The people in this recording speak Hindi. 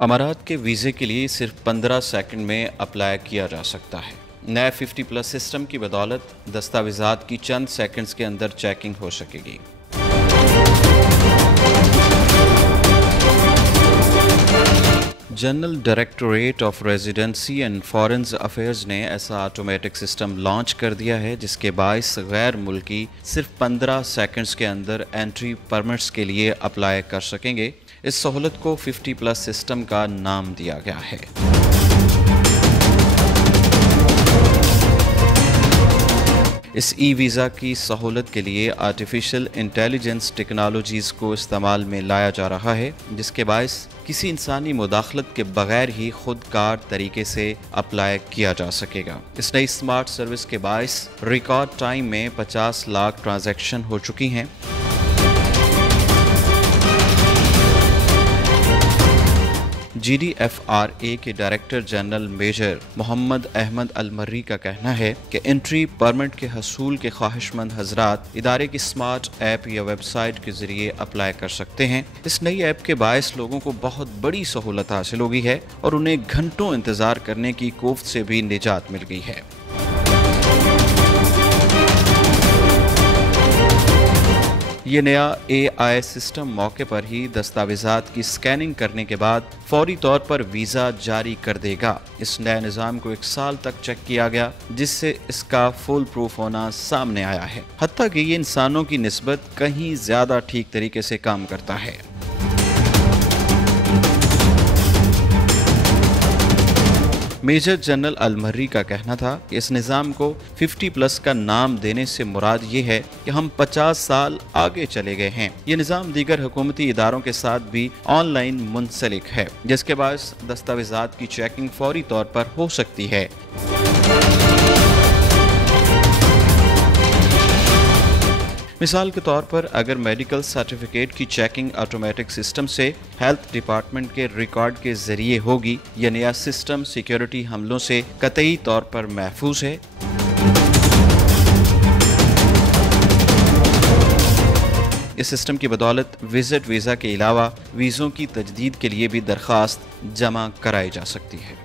अमारात के वीज़े के लिए सिर्फ 15 सेकंड में अप्लाई किया जा सकता है। नए 50+ सिस्टम की बदौलत दस्तावेज़ात की चंद सेकंड्स के अंदर चेकिंग हो सकेगी। General directorate of residency and foreign affairs ने ऐसा ऑटोमेटिक सिस्टम लॉन्च कर दिया है जिसके बायस गैर मुल्की सिर्फ 15 सेकंड्स के अंदर एंट्री परमिट्स के लिए अप्लाई कर सकेंगे। इस सहूलत को 50+ सिस्टम का नाम दिया गया है। इस ई वीज़ा की सहूलत के लिए आर्टिफिशियल इंटेलिजेंस टेक्नोलॉजीज़ को इस्तेमाल में लाया जा रहा है, जिसके बायस किसी इंसानी मुदाखलत के बगैर ही खुदकार तरीके से अप्लाई किया जा सकेगा। इस नई स्मार्ट सर्विस के बायस रिकॉर्ड टाइम में 50 लाख ट्रांजैक्शन हो चुकी हैं। GDFRA के director general major Mohammed Ahmed Al Marri का कहना है कि एंट्री परमिट के हसूल के ख्वाहिशमंद हजरात इदारे की स्मार्ट ऐप या वेबसाइट के जरिए अप्लाई कर सकते हैं। इस नई ऐप के बायस लोगों को बहुत बड़ी सहूलत हासिल होगी है और उन्हें घंटों इंतजार करने की कोफ्त से भी निजात मिल गई है। ये नया AI सिस्टम मौके पर ही दस्तावेज़ात की स्कैनिंग करने के बाद फौरी तौर पर वीज़ा जारी कर देगा। इस नए निज़ाम को 1 साल तक चेक किया गया, जिससे इसका फुल प्रूफ होना सामने आया है। हत्ता कि ये इंसानों की निस्बत कहीं ज़्यादा ठीक तरीके से काम करता है। मेजर जनरल अल-मर्री का कहना था कि इस निज़ाम को 50+ का नाम देने से मुराद ये है कि हम 50 साल आगे चले गए हैं। ये निज़ाम दीगर हुकूमती इदारों के साथ भी ऑनलाइन मुंसलिक है, जिसके बाद दस्तावेज़ात की चेकिंग फौरी तौर पर हो सकती है। मिसाल के तौर पर अगर मेडिकल सर्टिफिकेट की चेकिंग ऑटोमेटिक सिस्टम से हेल्थ डिपार्टमेंट के रिकॉर्ड के जरिए होगी, यह नया सिस्टम सिक्योरिटी हमलों से कतई तौर पर महफूज है। इस सिस्टम की बदौलत विजिट वीज़ा के अलावा वीज़ों की तजदीद के लिए भी दरख्वास्त जमा कराई जा सकती है।